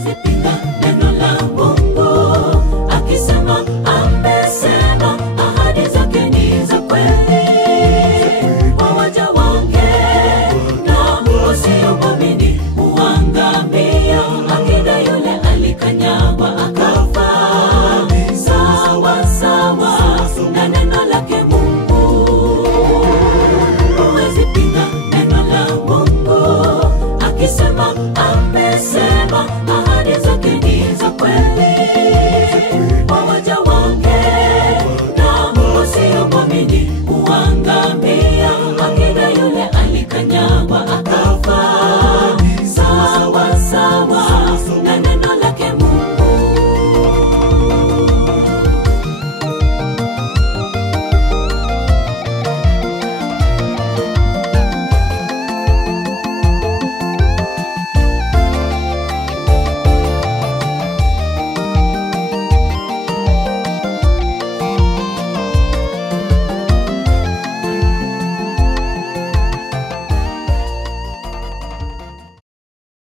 huwezi pinga neno la Mungu. Akisema amesema, ahadi zake ni za kweli. Kwa waja wake na wasiomwamini huangamia. Akida yule alikanyagwa akafa, sawa sawa na neno lake Mungu. Huwezi pinga neno la Mungu. Akisema amesema,